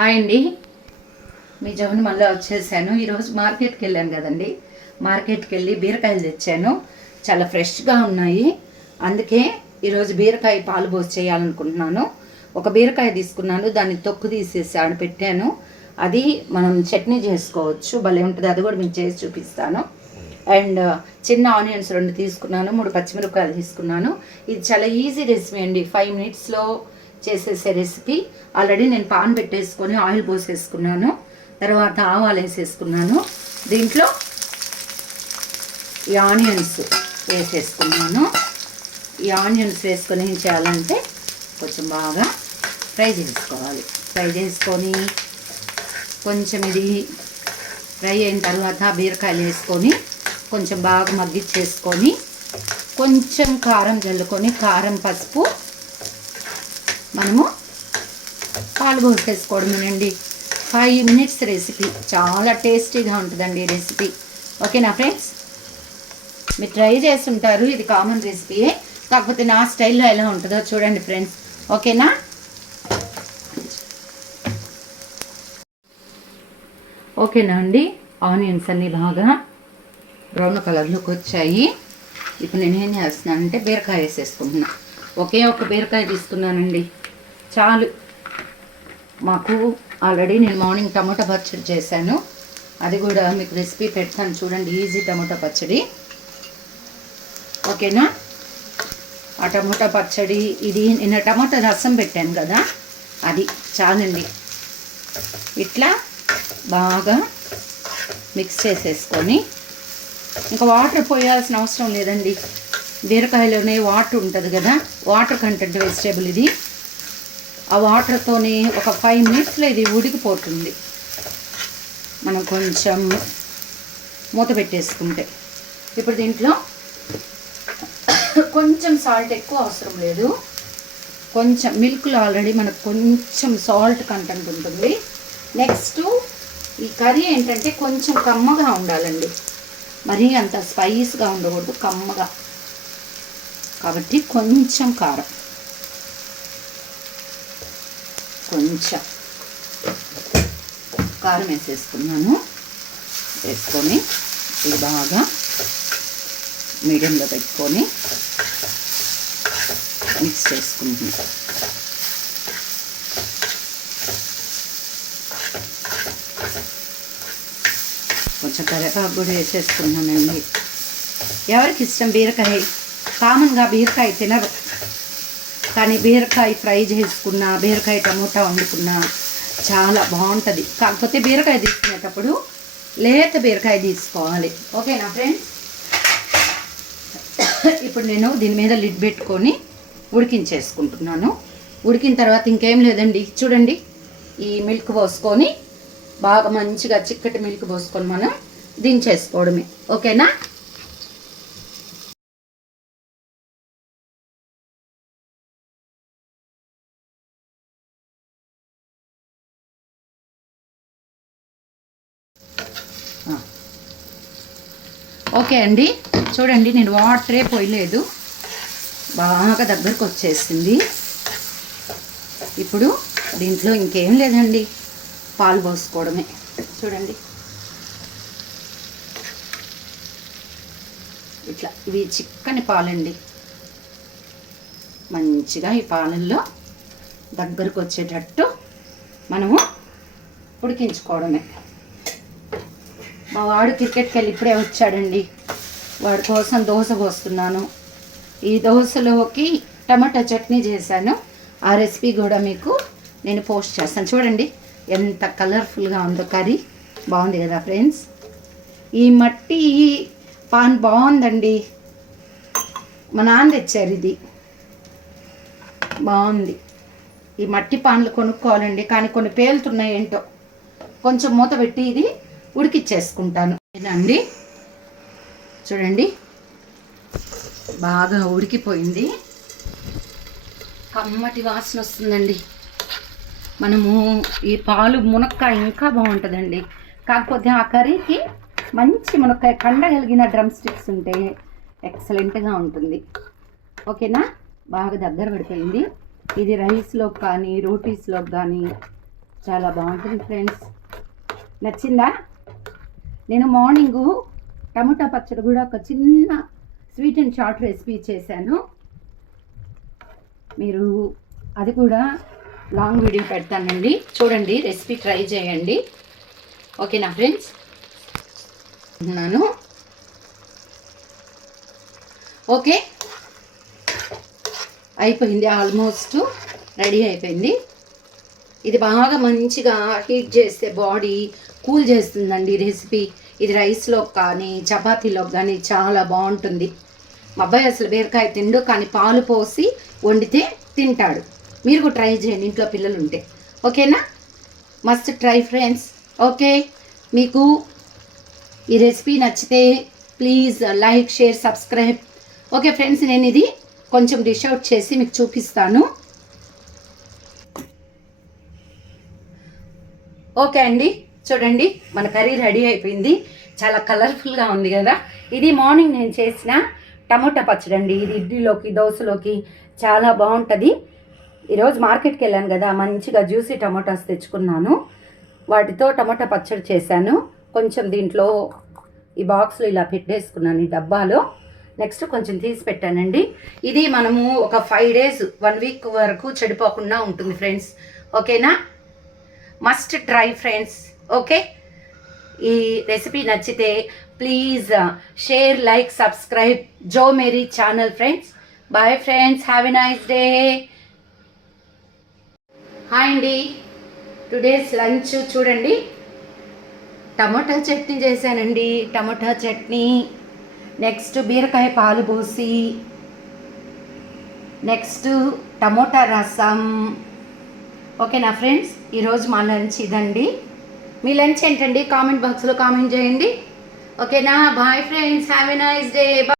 Hi అండి, మీ జగన్ మళ్ళీ వచ్చేసాను. ఈరోజు మార్కెట్కి వెళ్ళాను కదండి. మార్కెట్కి వెళ్ళి బీరకాయలు తెచ్చాను. చాలా ఫ్రెష్గా ఉన్నాయి. అందుకే ఈరోజు బీరకాయ పాలు పోసి చేయాలనుకుంటున్నాను. ఒక బీరకాయ తీసుకున్నాను, దాన్ని తొక్కు తీసేసి ఆడ పెట్టాను. అది మనం చట్నీ చేసుకోవచ్చు, భలే ఉంటుంది. అది కూడా మీకు చేసి చూపిస్తాను. అండ్ చిన్న ఆనియన్స్ 2 తీసుకున్నాను, 3 పచ్చిమిరపకాయలు తీసుకున్నాను. ఇది చాలా ఈజీ రెసిపీ అండి, 5 మినిట్స్లో చేసేసే రెసిపీ. ఆల్రెడీ నేను పాన్ పెట్టేసుకొని ఆయిల్ పోసేసుకున్నాను. తర్వాత ఆవాలు వేసేసుకున్నాను. దీంట్లో ఈ ఆనియన్స్ వేసేసుకున్నాను. ఈ ఆనియన్స్ వేసుకొని ఏం చేయాలంటే కొంచెం బాగా ఫ్రై చేసుకోవాలి. ఫ్రై చేసుకొని కొంచెం ఇది ఫ్రై అయిన తర్వాత బీరకాయలు వేసుకొని కొంచెం బాగా మగ్గిచ్చేసుకొని కొంచెం కారం జల్లుకొని, కారం పసుపు మనము పాలు పోసేసుకోవడమేనండి. 5 మినిట్స్ రెసిపీ, చాలా టేస్టీగా ఉంటుందండి ఈ రెసిపీ. ఓకేనా ఫ్రెండ్స్, మీరు ట్రై చేస్తుంటారు. ఇది కామన్ రెసిపీయే, కాకపోతే నా స్టైల్లో ఎలా ఉంటుందో చూడండి ఫ్రెండ్స్. ఓకేనా? ఓకేనా అండి, ఆనియన్స్ అన్నీ బాగా బ్రౌన్ కలర్లోకి వచ్చాయి. ఇప్పుడు నేను ఏం చేస్తున్నానంటే బీరకాయ వేసేసుకుంటున్నాను. ఒకే ఒక బీరకాయ తీసుకున్నానండి, చాలు మాకు. ఆల్రెడీ నేను మార్నింగ్ టమాటా పచ్చడి చేశాను, అది కూడా మీకు రెసిపీ పెడతాను చూడండి. ఈజీ టమాటా పచ్చడి. ఓకేనా? ఆ టమాటా పచ్చడి, ఇది నిన్న టమాటా రసం పెట్టాను కదా, అది చాలండి. ఇట్లా బాగా మిక్స్ చేసేసుకొని, ఇంకా వాటర్ పోయాల్సిన అవసరం లేదండి. బీరకాయలోనే వాటర్ ఉంటుంది కదా, వాటర్ కంటెంట్ వెజిటేబుల్ ఇది. ఆ వాటర్తోనే ఒక 5 మినిట్స్లో ఇది ఉడికిపోతుంది. మనం కొంచెం మూత పెట్టేసుకుంటే. ఇప్పుడు దీంట్లో కొంచెం సాల్ట్ ఎక్కువ అవసరం లేదు. కొంచెం మిల్క్లో ఆల్రెడీ మనకు కొంచెం సాల్ట్ కంటెంట్ ఉంటుంది. నెక్స్ట్ ఈ కర్రీ ఏంటంటే కొంచెం కమ్మగా ఉండాలండి, మరీ అంత స్పైస్గా ఉండకూడదు, కమ్మగా. కాబట్టి కొంచెం కారం, కొంచెం కారం వేసేసుకున్నాను. వేసుకొని ఇది బాగా మీడియంలో పెట్టుకొని మిక్స్ చేసుకుంటున్నాను. కొంచెం కరివేపాకు కూడా వేసేసుకున్నానండి. ఎవరికి ఇష్టం బీరకాయ? కామన్గా బీరకాయ తినరు, కానీ బీరకాయ ఫ్రై చేసుకున్నా, బీరకాయ టమోటా వండుకున్నా చాలా బాగుంటుంది. కాకపోతే బీరకాయ తీసుకునేటప్పుడు లేత బీరకాయ తీసుకోవాలి. ఓకేనా ఫ్రెండ్స్? ఇప్పుడు నేను దీని మీద లిడ్ పెట్టుకొని ఉడికించేసుకుంటున్నాను. ఉడికిన తర్వాత ఇంకేం లేదండి, చూడండి. ఈ మిల్క్ పోసుకొని బాగా మంచిగా చిక్కటి మిల్క్ పోసుకొని మనం దించేసుకోవడమే. ఓకేనా? ఓకే అండి, చూడండి నేను వాటరే పోయలేదు, బాగా దగ్గరకు వచ్చేసింది. ఇప్పుడు దీంట్లో ఇంకేం లేదండి, పాలు పోసుకోవడమే. చూడండి ఇట్లా, ఇవి చిక్కని పాలండి. మంచిగా ఈ పాలల్లో దగ్గరకు వచ్చేటట్టు మనము ఉడికించుకోవడమే. మా వాడు క్రికెట్కి వెళ్ళి ఇప్పుడే వచ్చాడండి. వాడి కోసం దోశ పోస్తున్నాను. ఈ దోశలోకి టమాటా చట్నీ చేశాను. ఆ రెసిపీ కూడా మీకు నేను పోస్ట్ చేస్తాను. చూడండి ఎంత కలర్ఫుల్గా ఉందో కర్రీ. బాగుంది కదా ఫ్రెండ్స్? ఈ మట్టి పాన్ బాగుందండి, మా నాన్న తెచ్చారు. ఇది బాగుంది. ఈ మట్టి పాన్లు కొనుక్కోవాలండి, కానీ కొన్ని పేలుతున్నాయి ఏంటో. కొంచెం మూత పెట్టి ఇది ఉడికిచ్చేసుకుంటాను. ఇలా అండి, చూడండి బాగా ఉడికిపోయింది. కమ్మటి వాసన వస్తుందండి. మనము ఈ పాలు మునక్కాయ ఇంకా బాగుంటుందండి. కాకపోతే ఆ కర్రీకి మంచి మునక్కాయ కండగలిగిన డ్రమ్ స్టిక్స్ ఉంటే ఎక్సలెంట్గా ఉంటుంది. ఓకేనా? బాగా దగ్గర పడిపోయింది. ఇది రైస్లో కానీ రోటీస్లో కానీ చాలా బాగుంటుంది ఫ్రెండ్స్. నచ్చిందా? నేను మార్నింగు టమాటా పచ్చడి కూడా ఒక చిన్న స్వీట్ అండ్ చాట్ రెసిపీ చేశాను. మీరు అది కూడా లాంగ్ వీడియో పెడతానండి, చూడండి, రెసిపీ ట్రై చేయండి. ఓకేనా ఫ్రెండ్స్? ఓకే, అయిపోయింది, ఆల్మోస్ట్ రెడీ అయిపోయింది. ఇది బాగా మంచిగా హీట్ చేస్తే బాడీ కూల్ చేస్తుందండి రెసిపీ. ఇది రైస్లో కానీ చపాతీలో కానీ చాలా బాగుంటుంది. మా అబ్బాయి అసలు బీరకాయ తిండు, కానీ పాలు పోసి వండితే తింటాడు. మీరు కూడా ట్రై చేయండి ఇంట్లో పిల్లలు ఉంటే. ఓకేనా? Must try friends. ఓకే, మీకు ఈ రెసిపీ నచ్చితే please like, share, subscribe. Okay friends, నేను ఇది కొంచెం డిష్ అవుట్ చేసి మీకు చూపిస్తాను. ఓకే అండి, చూడండి, మన కర్రీ రెడీ అయిపోయింది. చాలా కలర్ఫుల్గా ఉంది కదా. ఇది మార్నింగ్ నేను చేసిన టమోటా పచ్చడి అండి. ఇది ఇడ్లీలోకి, దోశలోకి చాలా బాగుంటుంది. ఈరోజు మార్కెట్కి వెళ్ళాను కదా, మంచిగా జ్యూసీ టమోటాస్ తెచ్చుకున్నాను. వాటితో టమోటా పచ్చడి చేశాను. కొంచెం దీంట్లో ఈ బాక్స్లో ఇలా పెట్టేసుకున్నాను, ఈ డబ్బాలో. నెక్స్ట్ కొంచెం తీసి పెట్టానండి. ఇది మనము ఒక 5 days 1 week వరకు చెడిపోకుండా ఉంటుంది ఫ్రెండ్స్. ఓకేనా? Must try friends. ఓకే, ఈ రెసిపీ నచ్చితే ప్లీజ్ షేర్, లైక్, సబ్స్క్రైబ్ జో మేరీ channel friends. Bye friends, have a nice day. Hi అండి, టుడేస్ లంచ్ చూడండి, టమోటా చట్నీ చేశానండి. టమోటా చట్నీ, నెక్స్ట్ బీరకాయ పాలు పోసి, నెక్స్ట్ టమోటా రసం. ఓకేనా ఫ్రెండ్స్? ఈరోజు మా లంచ్ ఇదండి. మీ లంచ్ ఏంటండి? కామెంట్ బాక్స్లో కామెంట్ చేయండి. ఓకేనా? Bye friends, have a nice day.